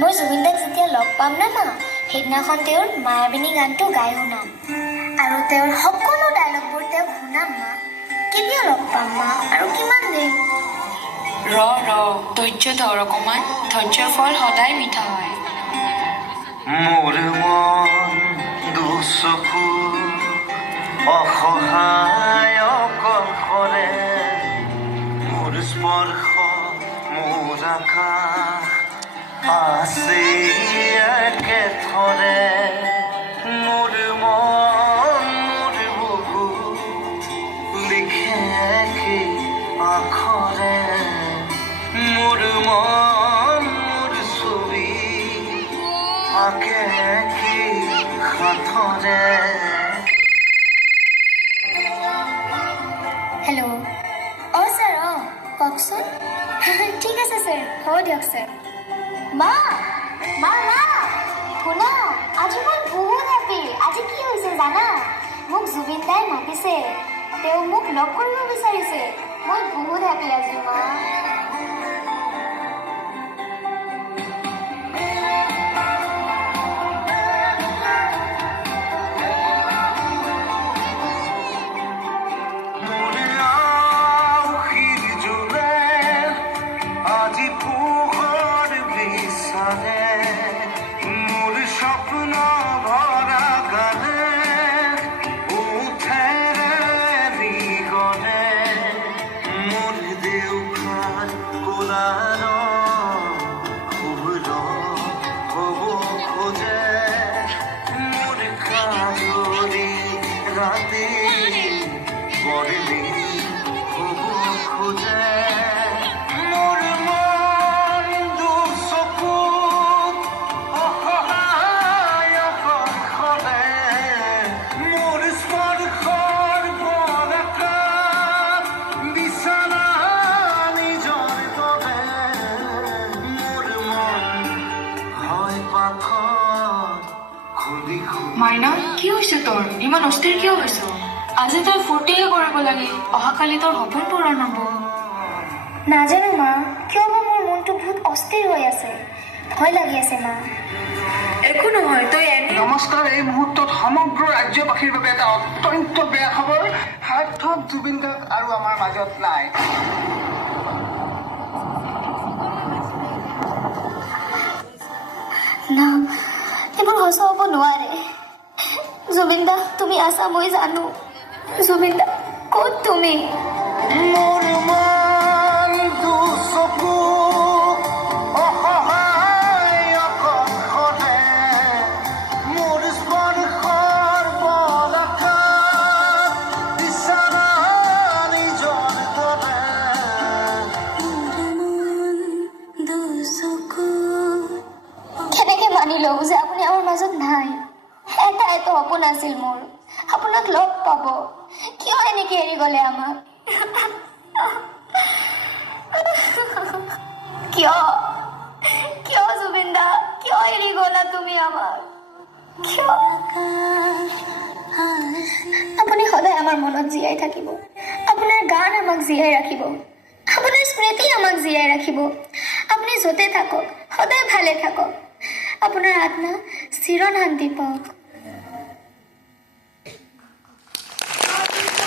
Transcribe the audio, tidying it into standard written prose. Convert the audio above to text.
মই জুবিন দাক যেতিয়া লগ পাম না সেইদিনাখন তেওঁৰ মায়াবিনী গানটো গাই শুনাম আৰু তেওঁৰ সকলো ডায়লগবোৰ তেওঁক শুনাম মা। কেতিয়া লগ পাম মা আৰু কিমান দিন? ধৈৰ্য ধৰ অকণমান, ধৈৰ্যৰ ফল সদায় মিঠা হয়। মোৰ মন দুচকু অসহায় অকলশৰে, মোৰ স্পৰ্শ মোৰ আকাশ আছে একেথৰে। মোৰ মন মোৰ বুকু লিখে কি আখৰে, মোৰ মন মোৰ ছবি আঁকে কি সাঁথৰে। হেল্ল', ছাৰ কওকচোন। ঠিক আছে ছাৰ, হ'ব দিয়ক ছাৰ। মা মা মা শুনা, আজি মই বহুত হেপী। আজি কি হৈছে জানা? মোক জুবিন দাই মাতিছে, তেওঁ মোক লগ কৰিব বিচাৰিছে। মই বহুত হেপী আজি মা। মোৰ স্বপ্ন ভৰা গানে উঠেৰে গলে, মোৰ দেউখাৰ কোলাৰ শুভ্ৰ হ'ব খোজে, মোৰ কাজৰি ৰাতি বৰলি হ'ব খোজে। মাইনা, কি হৈছে তোৰ? ইমান অস্থিৰ কিয় হৈছ? আজি তই ফূৰ্তিহে কৰিব লাগে, অহাকালি তোৰ সপোন পূৰণ হ'ব। নাজানো মা, কিয় বা মোৰ মনটো বহুত অস্থিৰ হৈ আছে, ভয় লাগি আছে মা। একো নহয়, তই এনে। নমস্কাৰ। এই মুহূৰ্তত সমগ্ৰ ৰাজ্যবাসীৰ বাবে এটা অত্যন্ত বেয়া খবৰ। সাৰ্থক জুবিন গাৰ্গ আৰু আমাৰ মাজত নাই। না, এইবোৰ সঁচা হ'ব নোৱাৰে। জুবিন দা, তুমি আছা মই জানো। জুবিন দা, ক'ত তুমি? মোৰ মন দুচকু অসহায় অকলশৰে, মোৰ স্পৰ্শৰ বলকা বিচৰা নিজৰ দৰে। কেনেকে মানি লওঁ যে আপুনি আমাৰ মাজত নাই? এটা সপোন আছিল মোৰ, আপোনাক লগ পাব। কিয় এনেকে এৰি গ'লে আমাক? কিয় কিয় জুবিন দা, কিয় এৰি গ'লা তুমি আমাক? কিয়? আপুনি সদায় আমাৰ মনত জীয়াই থাকিব। আপোনাৰ গান আমাক জীয়াই ৰাখিব, আপোনাৰ স্মৃতি আমাক জীয়াই ৰাখিব। আপুনি য'তে থাকক সদায় ভালে থাকক, আপোনাৰ আত্মা চিৰ শান্তি পাওক।